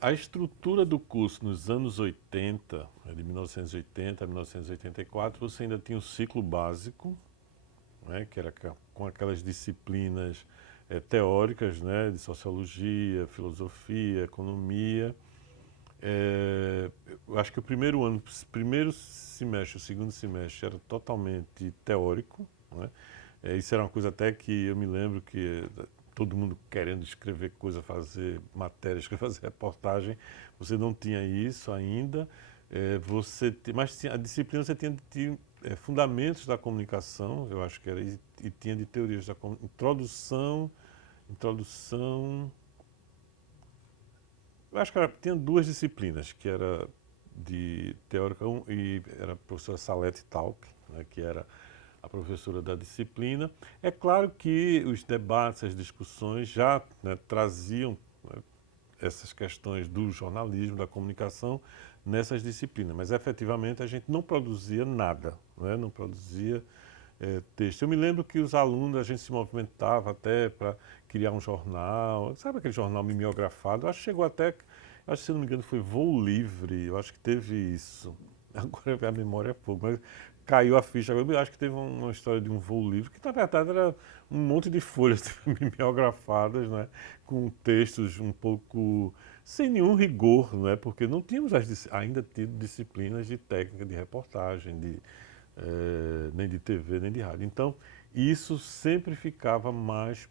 A estrutura do curso nos anos 80, de 1980 a 1984, você ainda tinha o ciclo básico, né, que era com aquelas disciplinas teóricas, né, de sociologia, filosofia, economia. Eu acho que o primeiro ano, primeiro semestre, o segundo semestre era totalmente teórico, né? Isso era uma coisa até que eu me lembro que todo mundo querendo escrever coisa, fazer matéria, fazer reportagem, você não tinha isso ainda. Mas a disciplina você tinha fundamentos da comunicação, eu acho que era, e tinha de teorias da introdução. Eu acho que tinha duas disciplinas, que era de teórica e era a professora Salete Talk, né, que era a professora da disciplina. É claro que os debates, as discussões já, né, traziam, né, essas questões do jornalismo, da comunicação nessas disciplinas, mas efetivamente a gente não produzia nada, né, não produzia texto. Eu me lembro que os alunos, a gente se movimentava até para criar um jornal, sabe aquele jornal mimeografado? Eu acho que chegou até, acho que se não me engano foi Voo Livre, eu acho que teve isso. Agora a memória é pouco, mas caiu a ficha. Eu acho que teve uma história de um Voo Livre, que na verdade era um monte de folhas mimeografadas, né? Com textos um pouco sem nenhum rigor, né? Porque não tínhamos ainda tido disciplinas de técnica de reportagem, nem de TV, nem de rádio. Então, isso sempre ficava mais,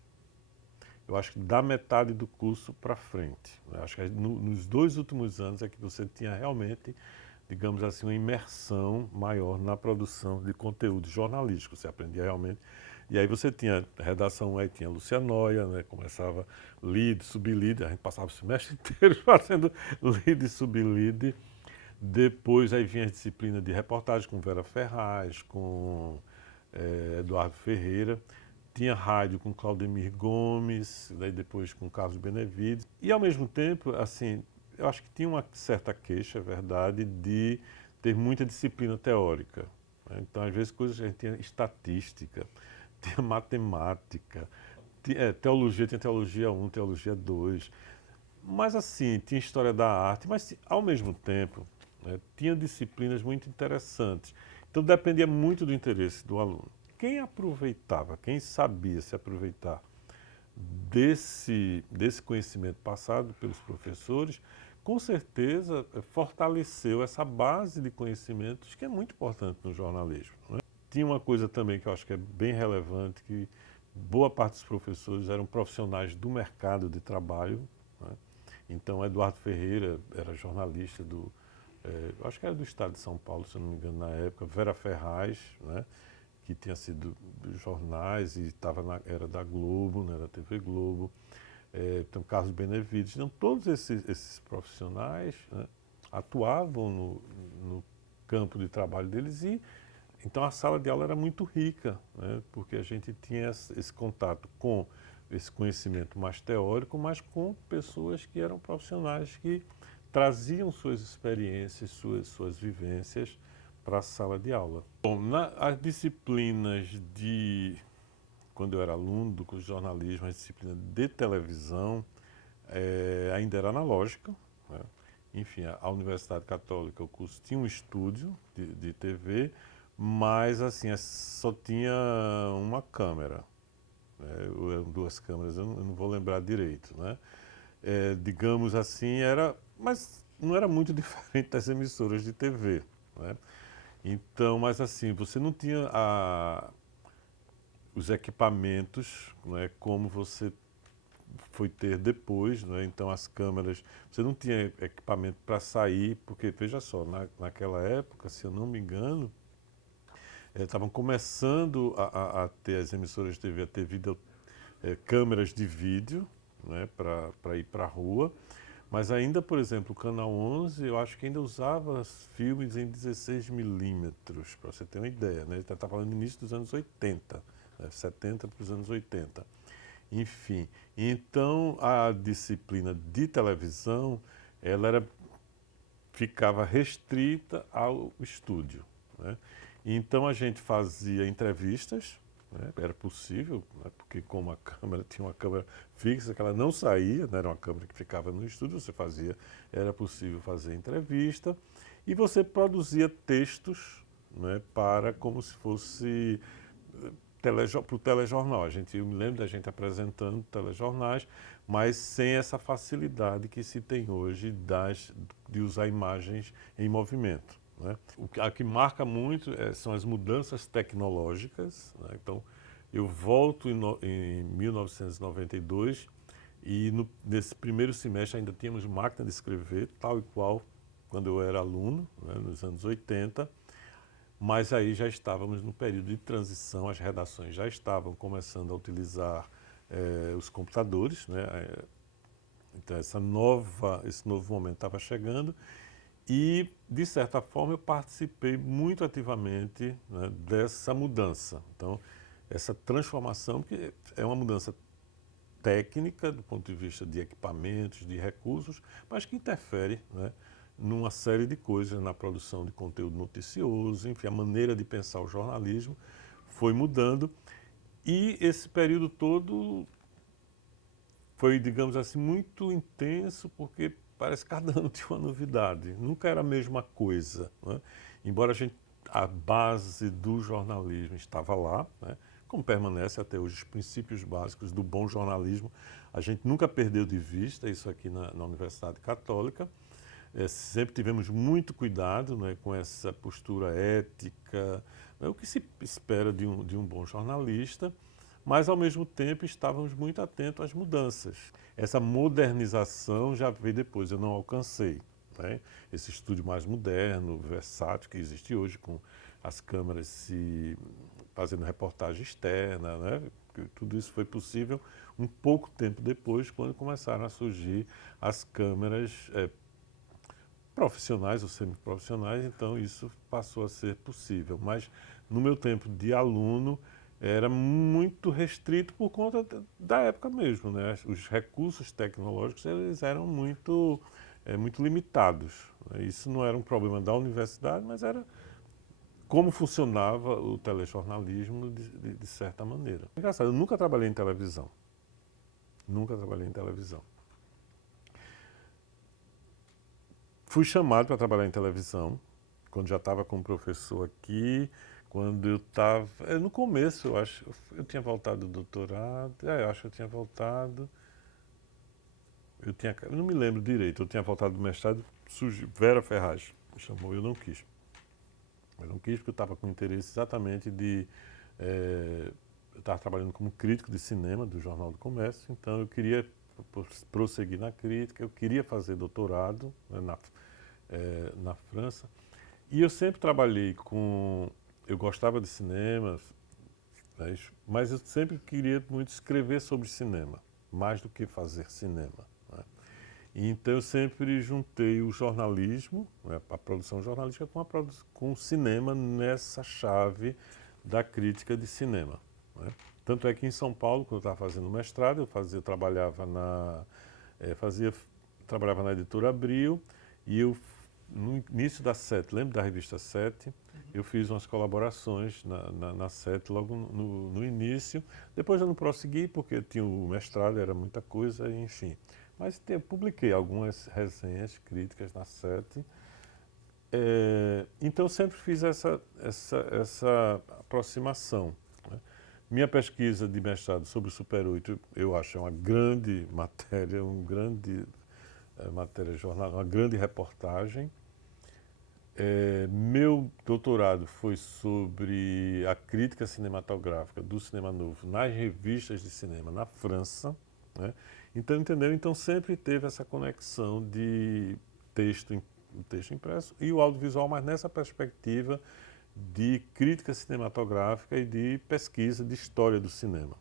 eu acho que da metade do curso para frente. Eu acho que nos dois últimos anos é que você tinha realmente, digamos assim, uma imersão maior na produção de conteúdo jornalístico. Você aprendia realmente. E aí você tinha redação, aí tinha Lúcia Noia, né? Começava lead, sub-lead, a gente passava o semestre inteiro fazendo lead e sub-lead. Depois aí vinha a disciplina de reportagem com Vera Ferraz, com Eduardo Ferreira. Tinha rádio com Claudemir Gomes, daí depois com Carlos Benevides. E ao mesmo tempo, assim, eu acho que tinha uma certa queixa, é verdade, de ter muita disciplina teórica, né? Então, às vezes, coisas que a gente tinha estatística, tinha matemática, teologia, tinha teologia 1, teologia 2. Mas assim, tinha história da arte, mas ao mesmo tempo, né, tinha disciplinas muito interessantes. Então dependia muito do interesse do aluno. Quem aproveitava, quem sabia se aproveitar desse conhecimento passado pelos professores, com certeza fortaleceu essa base de conhecimentos que é muito importante no jornalismo, né? Tinha uma coisa também que eu acho que é bem relevante, que boa parte dos professores eram profissionais do mercado de trabalho, né? Então, Eduardo Ferreira era jornalista acho que era do estado de São Paulo, se eu não me engano, na época. Vera Ferraz, né, que tinha sido dos jornais e era da Globo, né, da TV Globo. Então, Carlos Benevides. Então, todos esses profissionais, né, atuavam no campo de trabalho deles e então a sala de aula era muito rica, né, porque a gente tinha esse contato com esse conhecimento mais teórico, mas com pessoas que eram profissionais que traziam suas experiências, suas vivências para a sala de aula. Bom, as disciplinas quando eu era aluno do curso de jornalismo, a disciplina de televisão ainda era analógica, né? Enfim, a Universidade Católica, o curso tinha um estúdio de TV, mas assim, só tinha uma câmera, né? Ou eram duas câmeras, eu não vou lembrar direito, né? Digamos assim, mas não era muito diferente das emissoras de TV, né? Então, mas assim, você não tinha os equipamentos, né, como você foi ter depois, né? Então as câmeras, você não tinha equipamento para sair, porque veja só, naquela época, se eu não me engano, estavam começando a ter as emissoras de TV, a ter câmeras de vídeo, né, para ir para a rua, mas ainda, por exemplo, o Canal 11, eu acho que ainda usava filmes em 16 milímetros, para você ter uma ideia, né? Ele está falando no início dos anos 80, né, 70 para os anos 80. Enfim, então a disciplina de televisão, ficava restrita ao estúdio, né? Então a gente fazia entrevistas, né? Era possível, né? Porque como a câmera tinha uma câmera fixa que ela não saía, né? Era uma câmera que ficava no estúdio, você fazia, era possível fazer entrevista e você produzia textos, né? Para como se fosse para o telejornal. Eu me lembro da gente apresentando telejornais, mas sem essa facilidade que se tem hoje de usar imagens em movimento, né? A que marca muito são as mudanças tecnológicas, né? Então, eu volto em 1992 e nesse primeiro semestre ainda tínhamos máquina de escrever, tal e qual quando eu era aluno, né, nos anos 80. Mas aí já estávamos no período de transição, as redações já estavam começando a utilizar os computadores, né? Então esse novo momento estava chegando e, de certa forma, eu participei muito ativamente, né, dessa mudança. Então, essa transformação, que é uma mudança técnica, do ponto de vista de equipamentos, de recursos, mas que interfere, né, numa série de coisas na produção de conteúdo noticioso, enfim, a maneira de pensar o jornalismo foi mudando e esse período todo foi, digamos assim, muito intenso porque parece que cada ano tinha uma novidade, nunca era a mesma coisa, né? Embora a base do jornalismo estava lá, né? Como permanece até hoje os princípios básicos do bom jornalismo, a gente nunca perdeu de vista isso aqui na Universidade Católica. Sempre tivemos muito cuidado, né, com essa postura ética, né, o que se espera de um bom jornalista, mas ao mesmo tempo estávamos muito atentos às mudanças. Essa modernização já veio depois, eu não alcancei, né, esse estúdio mais moderno, versátil que existe hoje, com as câmeras fazendo reportagem externa, né, tudo isso foi possível um pouco tempo depois, quando começaram a surgir as câmeras profissionais ou semiprofissionais, então isso passou a ser possível. Mas no meu tempo de aluno era muito restrito por conta da época mesmo, né? Os recursos tecnológicos eles eram muito limitados, né? Isso não era um problema da universidade, mas era como funcionava o telejornalismo de certa maneira. Engraçado, eu nunca trabalhei em televisão. Nunca trabalhei em televisão. Fui chamado para trabalhar em televisão, quando já estava como professor aqui, quando eu estava... no começo, eu acho, eu tinha voltado do doutorado, eu acho que eu tinha voltado... Eu não me lembro direito, eu tinha voltado do mestrado, surgiu, Vera Ferraz me chamou, eu não quis. Eu não quis porque eu estava com interesse exatamente eu estava trabalhando como crítico de cinema do Jornal do Comércio, então eu queria prosseguir na crítica, eu queria fazer doutorado, né, na França. E eu sempre trabalhei com... Eu gostava de cinema, mas eu sempre queria muito escrever sobre cinema, mais do que fazer cinema, né? E então eu sempre juntei o jornalismo, né, a produção jornalística, com o cinema nessa chave da crítica de cinema, né? Tanto é que em São Paulo, quando eu estava fazendo mestrado, trabalhava na editora Abril e no início da Sete, lembra da revista Sete? Eu fiz umas colaborações na Sete logo no início. Depois eu não prossegui porque tinha o mestrado, era muita coisa, enfim. Mas publiquei algumas resenhas críticas na Sete. Então eu sempre fiz essa aproximação, né? Minha pesquisa de mestrado sobre o Super 8, eu acho uma grande matéria, matéria jornal, uma grande reportagem. Meu doutorado foi sobre a crítica cinematográfica do cinema novo nas revistas de cinema na França, né? Então, entendeu? Então sempre teve essa conexão de texto impresso e o audiovisual, mas nessa perspectiva de crítica cinematográfica e de pesquisa de história do cinema.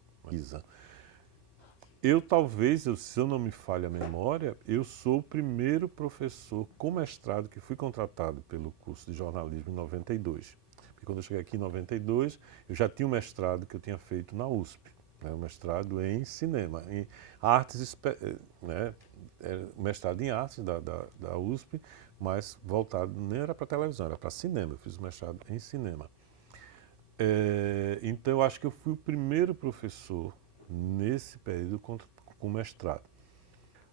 Se eu não me falha a memória, eu sou o primeiro professor com mestrado que fui contratado pelo curso de jornalismo em 92. Porque quando eu cheguei aqui em 92, eu já tinha um mestrado que eu tinha feito na USP, né, um mestrado em cinema, em artes, né, mestrado em artes da USP, mas voltado, nem era para televisão, era para cinema, eu fiz o mestrado em cinema. Então, eu acho que eu fui o primeiro professor nesse período com mestrado.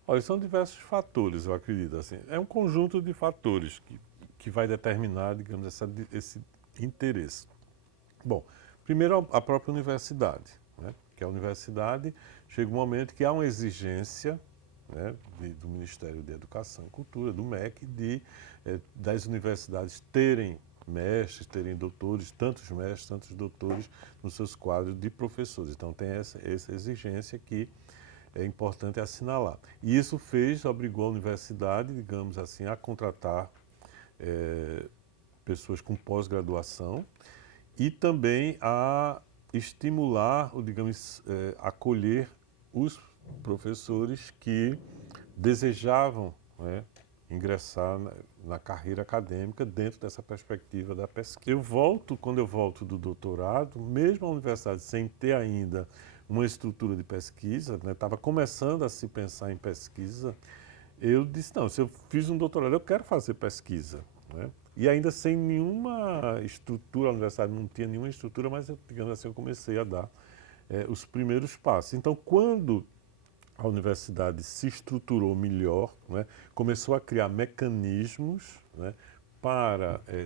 Olha, são diversos fatores, eu acredito. Assim, é um conjunto de fatores que vai determinar, digamos, esse interesse. Bom, primeiro a própria universidade, né? Que a universidade chega um momento que há uma exigência, né, do Ministério da Educação e Cultura, do MEC, das universidades terem mestres, terem doutores, tantos mestres, tantos doutores nos seus quadros de professores. Então tem essa exigência que é importante assinalar. E isso obrigou a universidade, digamos assim, a contratar pessoas com pós-graduação e também a estimular, ou digamos, acolher os professores que desejavam, né, ingressar na carreira acadêmica dentro dessa perspectiva da pesquisa. Quando eu volto do doutorado, mesmo a universidade sem ter ainda uma estrutura de pesquisa, estava começando a se pensar em pesquisa, eu disse, não, se eu fiz um doutorado, eu quero fazer pesquisa, né? E ainda sem nenhuma estrutura, a universidade não tinha nenhuma estrutura, mas, digamos assim, eu comecei a dar os primeiros passos. Então, quando a universidade se estruturou melhor, né, começou a criar mecanismos, né,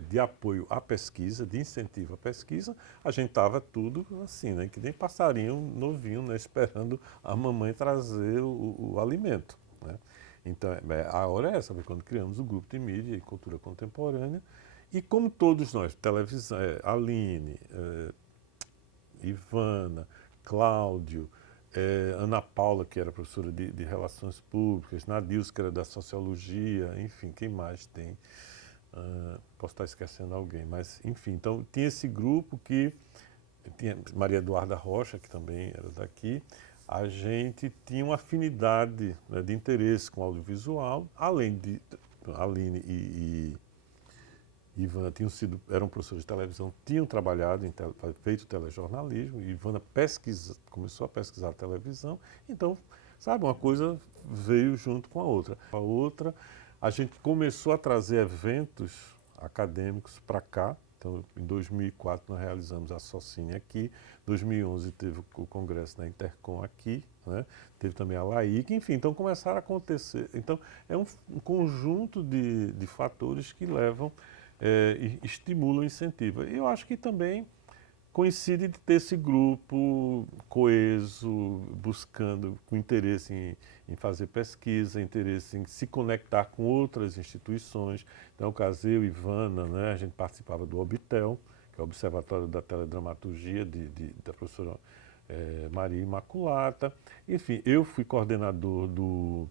de apoio à pesquisa, de incentivo à pesquisa, a gente estava tudo assim, né, que nem passarinho novinho, né, esperando a mamãe trazer o alimento, né. Então, a hora é essa, quando criamos o grupo de mídia e cultura contemporânea, e como todos nós, televisão, Aline, Ivana, Cláudio, Ana Paula, que era professora de Relações Públicas, Nadilson, que era da Sociologia, enfim, quem mais tem? Posso estar esquecendo alguém, mas enfim, então tinha esse grupo que tinha Maria Eduarda Rocha, que também era daqui, a gente tinha uma afinidade, né, de interesse com audiovisual, além de Aline e Ivana eram professores de televisão, tinham trabalhado, feito telejornalismo, e Ivana começou a pesquisar televisão, então, sabe, uma coisa veio junto com a outra. A outra, a gente começou a trazer eventos acadêmicos para cá. Então, em 2004 nós realizamos a Socine aqui, em 2011 teve o congresso da Intercom aqui, né? Teve também a LAIC, enfim, então começaram a acontecer. Então, é um conjunto de fatores que levam, estimulam e incentivam. E eu acho que também coincide de ter esse grupo coeso, buscando, com interesse em fazer pesquisa, interesse em se conectar com outras instituições. Então, o caso eu e Ivana, né, a gente participava do OBTEL, que é o Observatório da Teledramaturgia, da professora Maria Imaculata. Enfim, eu fui coordenador do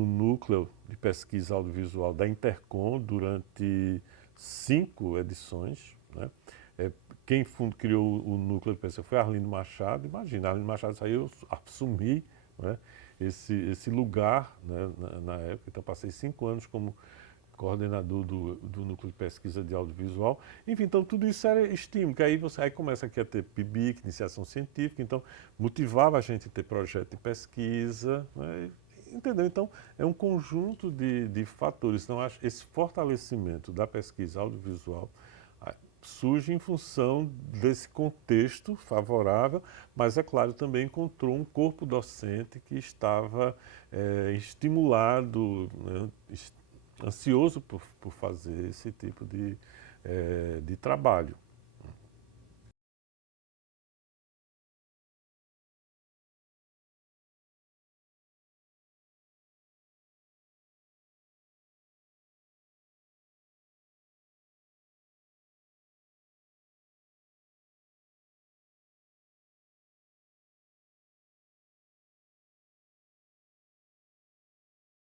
núcleo de pesquisa audiovisual da Intercom durante 5 edições, né? Quem criou o núcleo de pesquisa foi Arlindo Machado. Imagina, Arlindo Machado saiu, eu assumi, né, esse lugar, né, na época. Então, passei 5 anos como coordenador do núcleo de pesquisa de audiovisual. Enfim, então tudo isso era estímulo, que aí começa aqui a ter PIBIC, iniciação científica, então motivava a gente a ter projeto de pesquisa, né, entendeu? Então, é um conjunto de fatores. Então, acho esse fortalecimento da pesquisa audiovisual surge em função desse contexto favorável, mas, é claro, também encontrou um corpo docente que estava estimulado, né, ansioso por fazer esse tipo de trabalho.